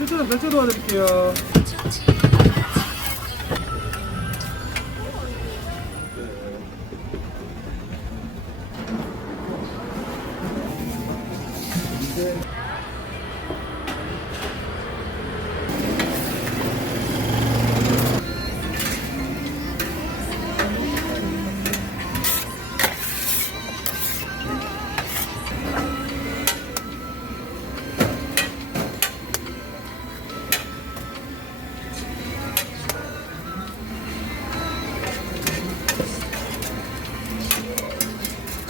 7,000원 결제 도와드릴게요.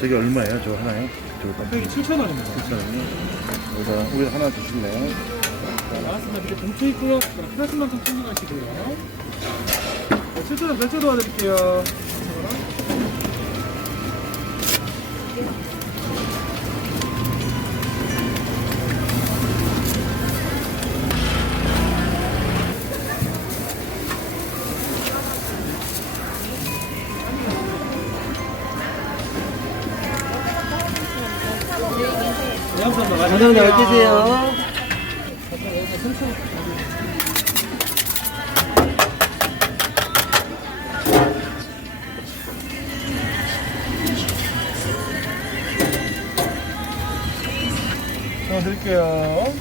저게 얼마예요? 저거 하나요? 저거 곱빼기 7,000원입니다. 7,000원이요? 여기다 우유 하나 주실래요? 자, 나왔습니다. 밑에 봉투 있고요. 필요하신 만큼 챙겨가시고요. 네, 7,000원 결제 도와드릴게요. 감사합니다. 잘. 전화 드릴게요.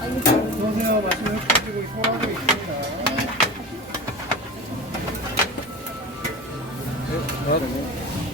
안녕하세요. 맛있는 흑돼지고기 소화하고 있습니다. 네, 네.